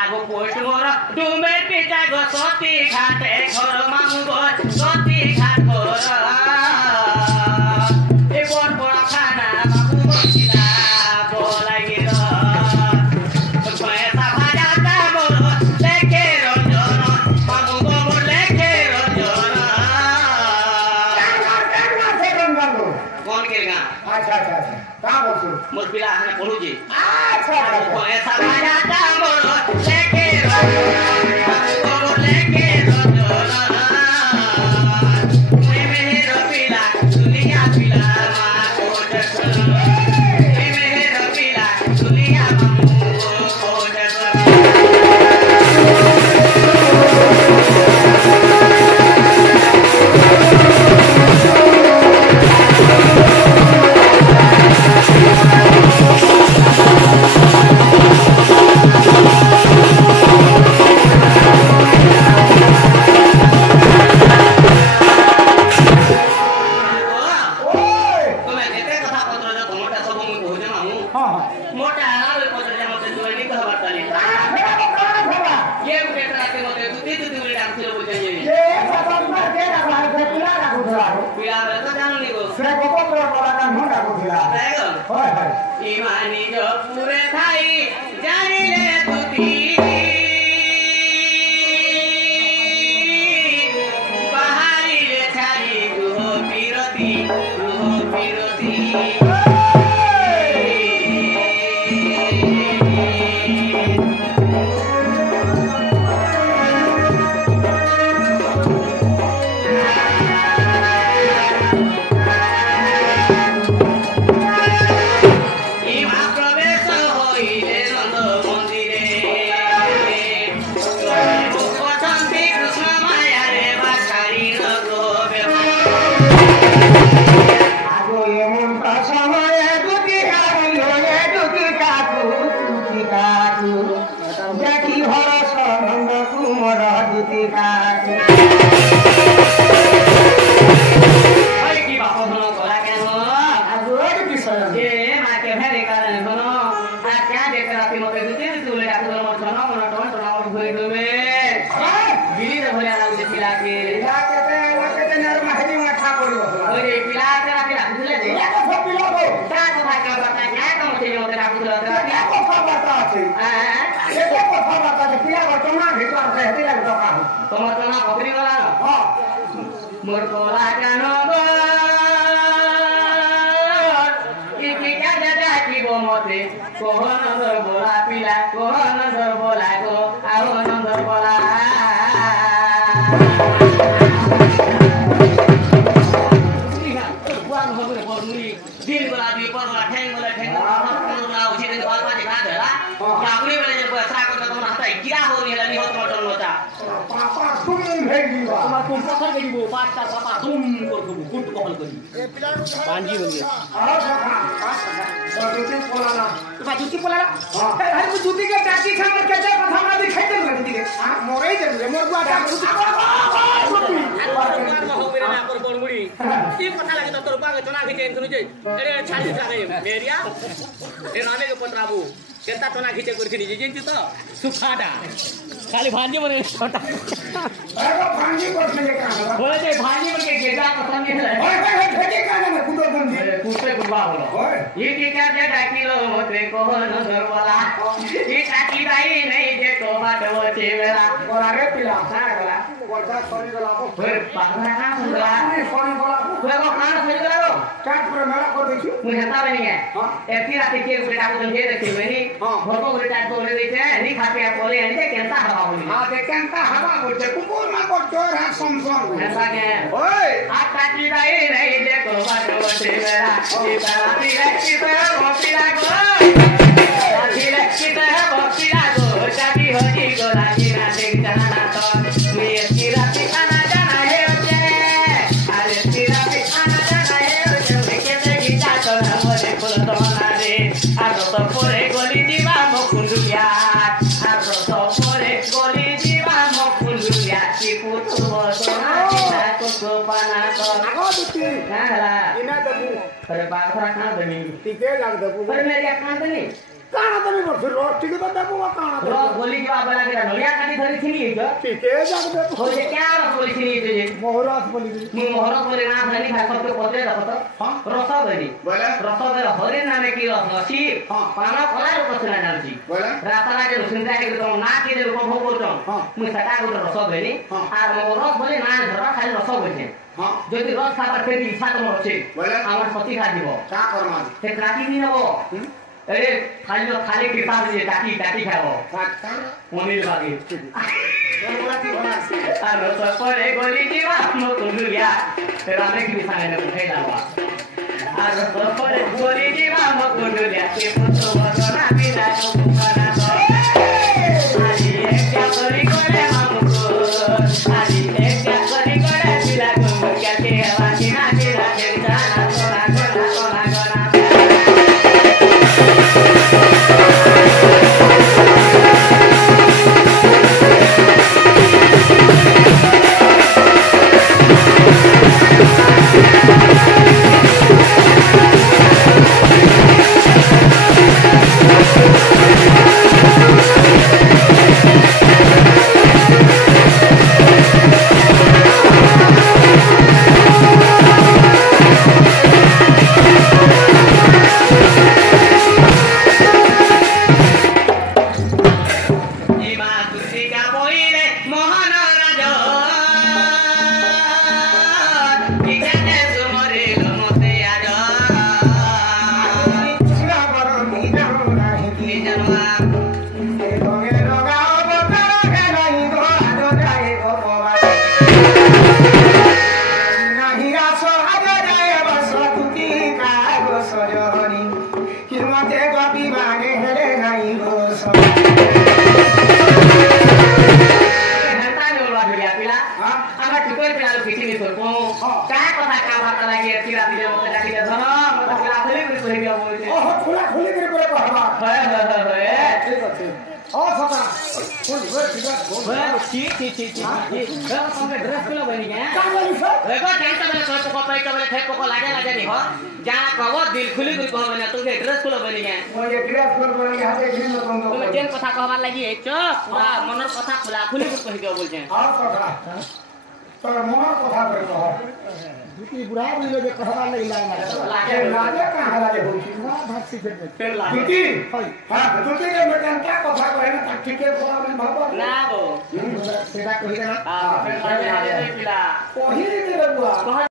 आगो पोस्ट मोर डुमे पिटा गो सती घाटे घर मामु गो सती घाट घर ए बड़ बड़ खाना मामु बसिला बोलागिर पैसा भाजाता मोर लेखे रंजन मामु गो मोर लेखे रंजन कौन के गा अच्छा का बोलছো मोर पिला हने पढु जी अच्छा पैसा भाजाता मोर लेखे रंजन मामु गो मोर लेखे रंजन मैं मेहर पिला दुनिया पिला मा कोट मैं मेहर पिला दुनिया मामु कोट इमानी जो पूरे थाई जानी ले तुती बाहरी ले छाई दुहो पिरती मोर कोला कानो इकिका दादा की गोमते कोहन दर बोला पिला कोहन दर बोला गो आवो नंदर बोला बुआन होबे परमुरी दिन बोला दी परला ठेंग बोला ठेंग ना उछे दिन बाल बाजे ना धरा काकुरी बोले जे सारा को तो ना हता गिरा हो नि हला नि होत मटन नोता पापा तुम भेजिबा তোমার কোন কথা কইব পাঁচটা পাপা তুম করব কুট কল করি ए पिला पांजी बंगे आओ सखा जूती पोलाला तो जूती पोलाला हां भाई मु जूती के टाकी खा के केते कथा ना दिखाई दे जूती के हां मोरे दे मोर बुआ का जूती हो मेरे ना पर बड़मुड़ी की कथा लागे तो तोर बुआ के चना खींचे सुनु जे एरे छाली जागे मेरिया ए नामे के पत्राबू केता चना खींचे करथिनी जे जेंती तो सुखाडा खाली भांजी मने छोटा अरे भांजी पर से का बोले जे भांजी मन के गेदा पसंद नहीं है ओए भेजे का ना कुदो बंदी कुटे बुवा बोलो ओए ये की क्या जे डाकिलो मोते को नजर वाला ये टाकी भाई नहीं जे को बाटो चेवेला बोला रे पिला ना बोला वर्षा सरी गला को फिर पागला ना बोला नहीं सरी गला को फिर को खाना फिर गला को चाट पर मेला को देखियो मुझे हता नहीं है हां ऐसी रात के उड़े डाको तुम जे देखियो नहीं भोको उड़े डाको उड़े देखे नहीं खाते आप बोले नहीं कैसा हवा बोली हां देखंता हवा बोलते कुकुर ना को चोर हाथ समसम ऐसा के ओए आ टाकी भाई नहीं जे को बाटो चेवेला ये बाती रखी तो मोपीला को आधी रखी तो मोपीला को टाकी होजी को लागी ना देख जाना ना तो मैं ये राती खाना जाना है ओके अरे तेरा भी खाना जाना है ओके के देखी जातो ना मोरे फुल तो ना रे आ तो पोरे गोली जीवा मुकुंडुया आ तो पोरे गोली जीवा मुकुंडुया की पुतु तो ना को पाना तो आगो दुती ना हला इना दबू अरे बाखरा खाना बनी टिके लाग दबू पर मेरी खाना बनी काना तनी बस रोटी के तो देखो काना रो बोली के बाबा के नलिया खाली धरी थी तो ठीक है जाके देखो हो जे क्या बोली थी जे मोहरात बोली मोहरा बोले ना धनी भाई सब के पते देखो तो हां रस बोली बोले रस बोले हरे नामे की रस अछि हां पाना कला रो कसला जाउची बोले राताला के सुनता है तो ना के जे उपभोग करतो मु सटा गुड रस बोली आ मोहरा बोले ना धरा खाली रस बोली हां যদি রস খাবার খেতে ইচ্ছা তোমার আছে বলে আমার সত্যি খা দিব কা করমা সে কাটি নি নব আরে খালি কিতাব দিয়ে কাটি খাবো মনির বাগে আর রস করে গলি দিবা মকুলিয়া রাতে কি সামনে উঠে যাবা আর রস করে গলি দিবা মকুলিয়া কে পুত্র বদনা বিনা কুমারা আজি একটা করি করে মামুকো আজি একটা করি করে দিলা কুমুকিয়া কে বাকিনা দিলা কে জানা তোরা গোনা बुढ़ा बोले जे कहवा नहीं लागे लागे कहां लागे होई ना भासी फिर लागे की हां तुते के बेटा क्या कथा कहे ना ठीक है बोला मैं बाबा ना वो सेटा कहि ना हां फिर लागे आले पिला कहि रे बुआ